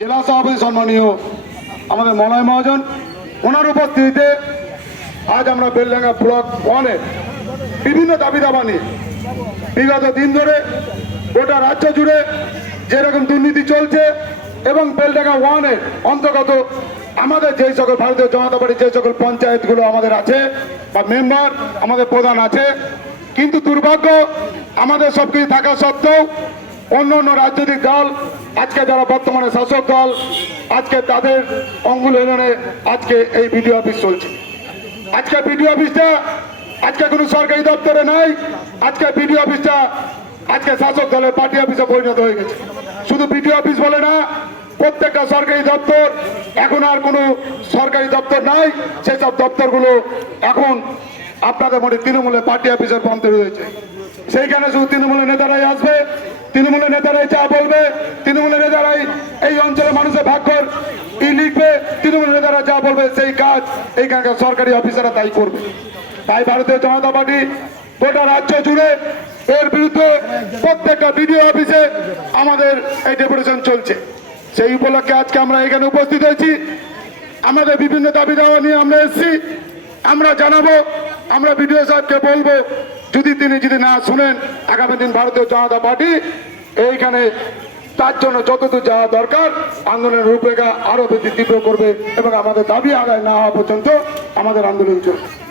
জেলা সভাপতি সম্মানীয় আমাদের মলয় মহাজন, ওনার উপস্থিতিতে আজ আমরা বেলডাঙ্গা ব্লক ওয়ানে বিভিন্ন দাবি দাবা বিগত দিন ধরে গোটা রাজ্য জুড়ে যেরকম দুর্নীতি চলছে এবং বেলডাঙ্গা ওয়ানে অন্তর্গত আমাদের যেই সকল ভারতীয় জনতা পার্টির যে সকল পঞ্চায়েতগুলো আমাদের আছে বা মেম্বার, আমাদের প্রধান আছে, কিন্তু দুর্ভাগ্য আমাদের সব কিছু থাকা সত্ত্বেও অন্য অন্য রাজনৈতিক দল, আজকে যারা বর্তমানে শাসক দল, আজকে তাদের অঙ্গুল হেলনে আজকে এই বিডিও অফিস চলছে। আজকে বিডিও অফিসটা, আজকে কোনো সরকারি দপ্তরে নাই, আজকে বিডিও অফিসটা, আজকে শাসক দলের পার্টি অফিসে পরিণত হয়ে গেছে। শুধু বিডিও অফিস বলে না, প্রত্যেকটা সরকারি দপ্তর, এখন আর কোনো সরকারি দপ্তর নাই, সেসব দপ্তরগুলো এখন আপনাদের মনে তৃণমূলের পার্টি অফিসের পন্থে রয়েছে। সেইখানে শুধু তৃণমূলের নেতারাই আসবে তৃণমূলের নেতারাই যা বলবে, তৃণমূলের নেতারাই এই অঞ্চলের মানুষের ভাগ্যর ই লিখবে, তৃণমূলের নেতারা যা বলবে সেই কাজ এইখানকার সরকারি অফিসাররা তাই করবে। তাই ভারতীয় জনতা পার্টি গোটা রাজ্য জুড়ে এর বিরুদ্ধে প্রত্যেকটা বিডিও অফিসে আমাদের এই ডেপুটেশন চলছে। সেই উপলক্ষে আজকে আমরা এখানে উপস্থিত হয়েছি। আমাদের বিভিন্ন দাবি দাওয়া নিয়ে আমরা এসেছি। আমরা জানাব, আমরা বিডিও সাহেবকে বলব, যদি তিনি যদি না শুনেন, আগামী দিন ভারতীয় জনতা পার্টি এইখানে তার জন্য যতদূর যাওয়া দরকার, আন্দোলনের রূপরেখা আরও বেশি তীব্র করবে এবং আমাদের দাবি আদায় না হওয়া পর্যন্ত আমাদের আন্দোলন চলবে।